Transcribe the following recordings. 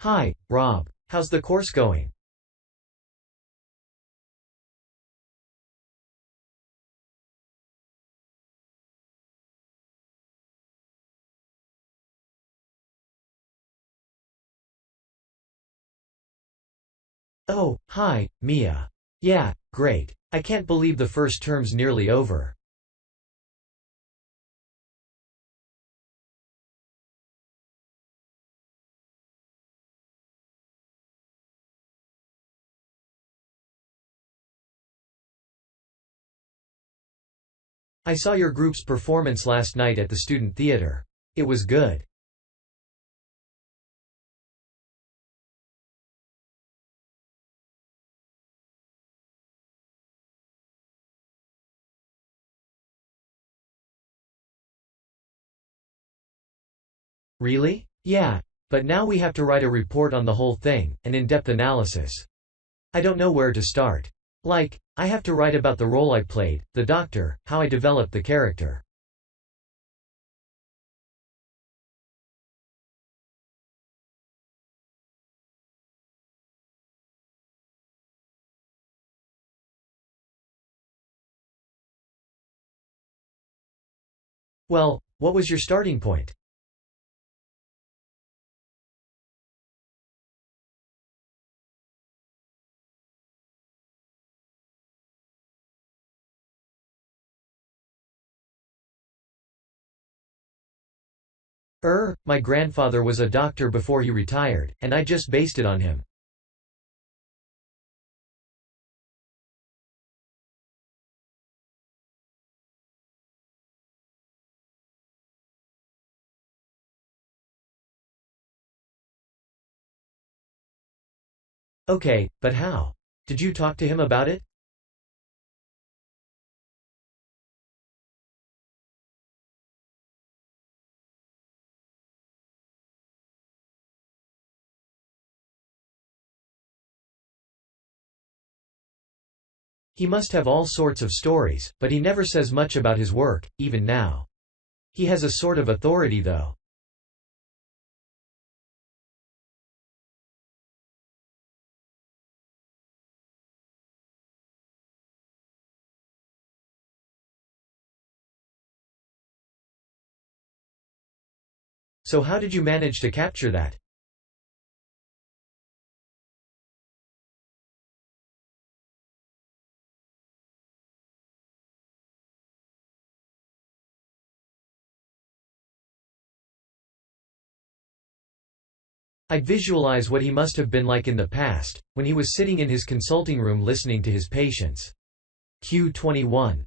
Hi, Rob. How's the course going? Oh, hi, Mia. Yeah, great. I can't believe the first term's nearly over. I saw your group's performance last night at the student theater. It was good. Really? Yeah. But now we have to write a report on the whole thing, an in-depth analysis. I don't know where to start. I have to write about the role I played, the doctor, how I developed the character. Well, what was your starting point? My grandfather was a doctor before he retired, and I just based it on him. Okay, but how? Did you talk to him about it? He must have all sorts of stories, but he never says much about his work, even now. He has a sort of authority though. So how did you manage to capture that? I'd visualize what he must have been like in the past, when he was sitting in his consulting room listening to his patients. Q21.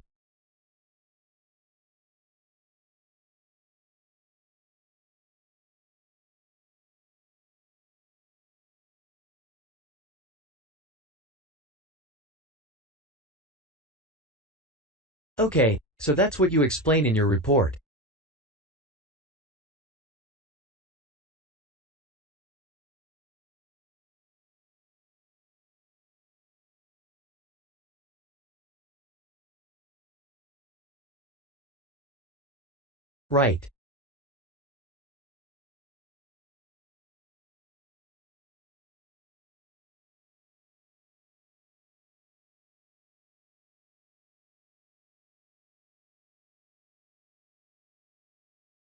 Okay, so that's what you explain in your report. Right.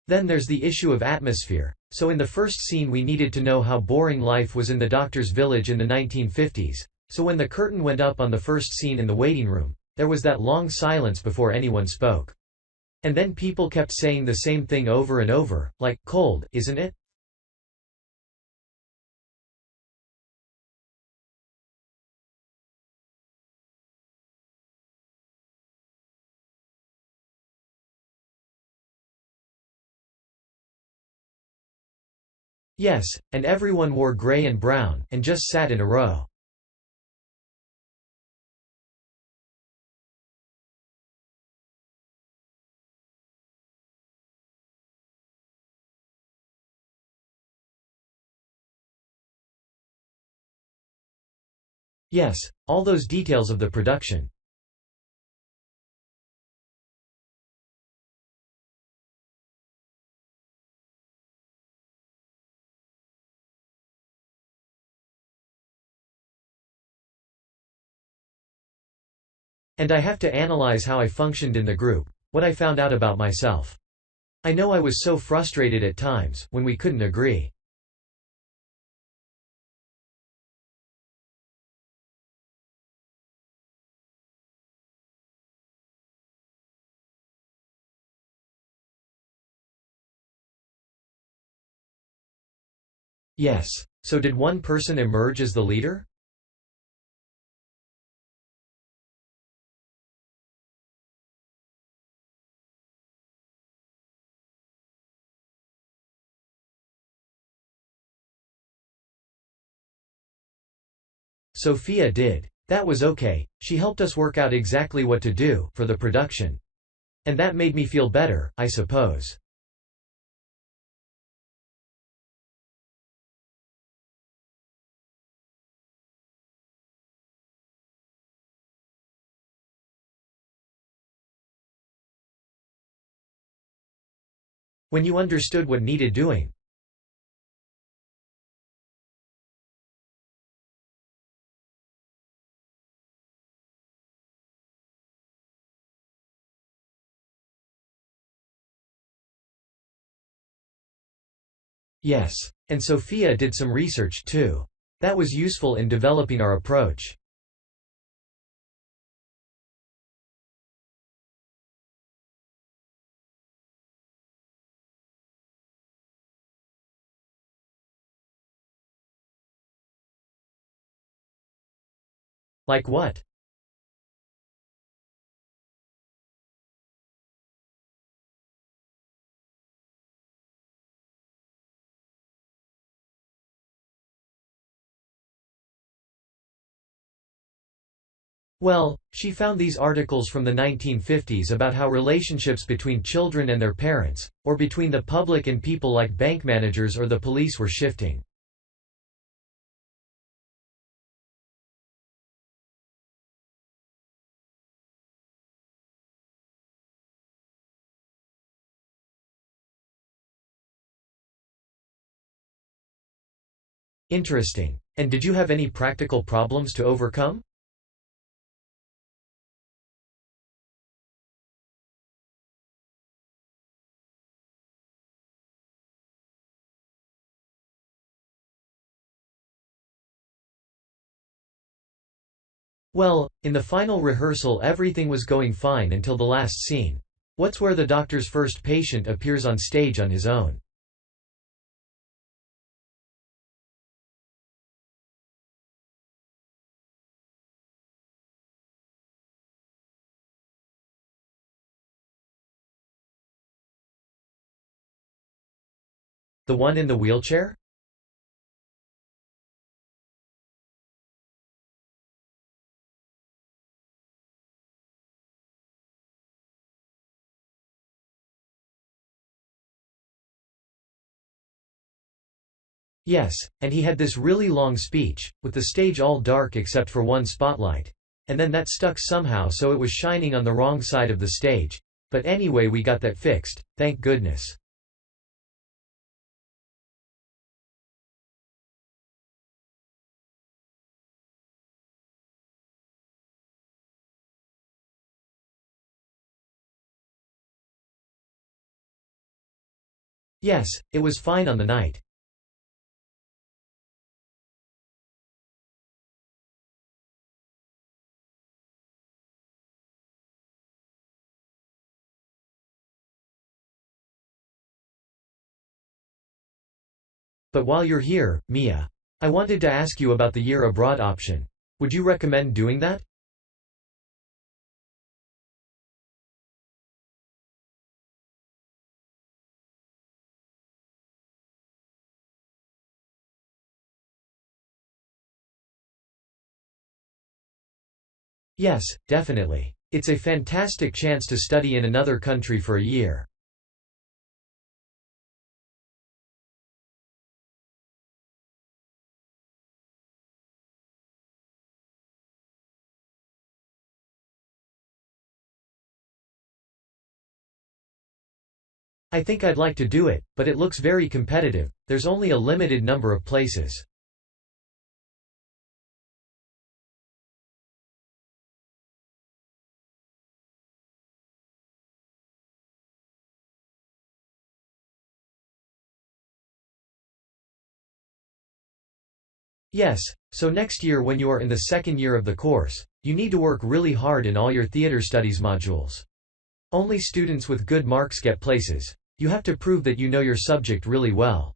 Then there's the issue of atmosphere. So in the first scene we needed to know how boring life was in the doctor's village in the 1950s. So when the curtain went up on the first scene in the waiting room, there was that long silence before anyone spoke. And then people kept saying the same thing over and over, like, cold, isn't it? Yes, and everyone wore gray and brown, and just sat in a row. Yes, all those details of the production. And I have to analyze how I functioned in the group, what I found out about myself. I know I was so frustrated at times, when we couldn't agree. Yes. So did one person emerge as the leader? Sophia did. That was okay, she helped us work out exactly what to do for the production. And that made me feel better, I suppose. When you understood what needed doing. Yes. And Sophia did some research too. That was useful in developing our approach. Like what? Well, she found these articles from the 1950s about how relationships between children and their parents, or between the public and people like bank managers or the police were shifting. Interesting. And did you have any practical problems to overcome? Well, in the final rehearsal everything was going fine until the last scene. What's where the doctor's first patient appears on stage on his own. The one in the wheelchair? Yes, and he had this really long speech, with the stage all dark except for one spotlight. And then that stuck somehow so it was shining on the wrong side of the stage. But anyway we got that fixed, thank goodness. Yes, it was fine on the night. But while you're here, Mia, I wanted to ask you about the year abroad option. Would you recommend doing that? Yes, definitely. It's a fantastic chance to study in another country for a year. I think I'd like to do it, but it looks very competitive, there's only a limited number of places. Yes, so next year when you are in the second year of the course, you need to work really hard in all your theater studies modules. Only students with good marks get places. You have to prove that you know your subject really well.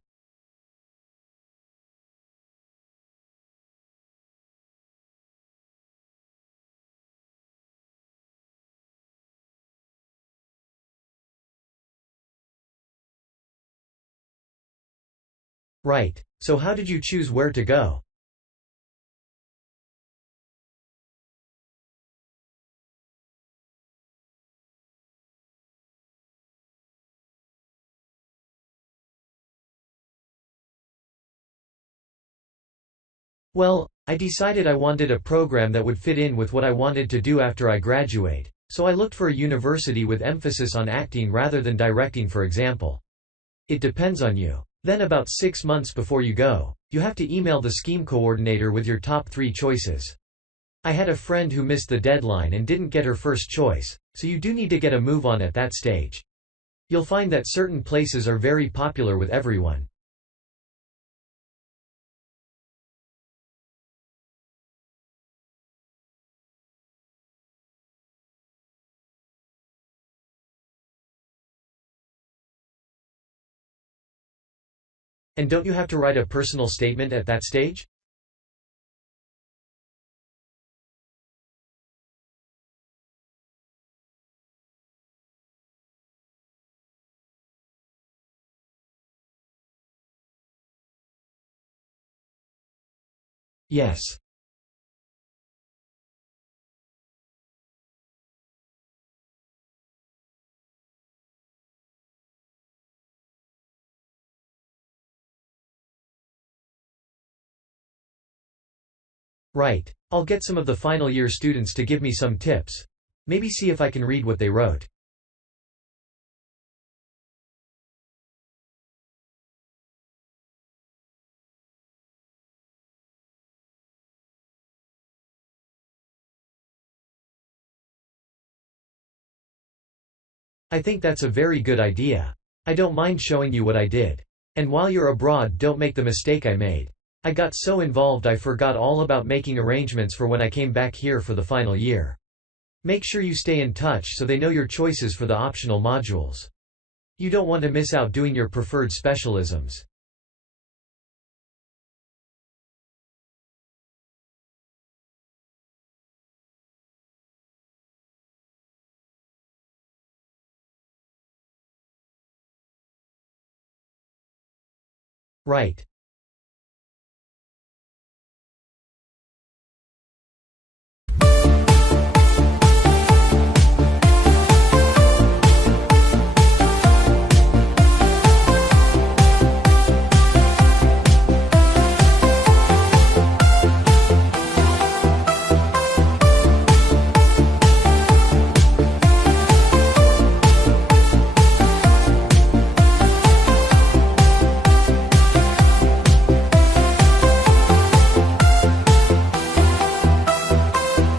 Right. So how did you choose where to go? Well, I decided I wanted a program that would fit in with what I wanted to do after I graduate, so I looked for a university with emphasis on acting rather than directing, for example. It depends on you. Then about 6 months before you go, you have to email the scheme coordinator with your top 3 choices. I had a friend who missed the deadline and didn't get her first choice, so you do need to get a move on at that stage. You'll find that certain places are very popular with everyone. And don't you have to write a personal statement at that stage? Yes. Right. I'll get some of the final year students to give me some tips. Maybe see if I can read what they wrote. I think that's a very good idea. I don't mind showing you what I did. And while you're abroad, don't make the mistake I made. I got so involved I forgot all about making arrangements for when I came back here for the final year. Make sure you stay in touch so they know your choices for the optional modules. You don't want to miss out doing your preferred specialisms. Right.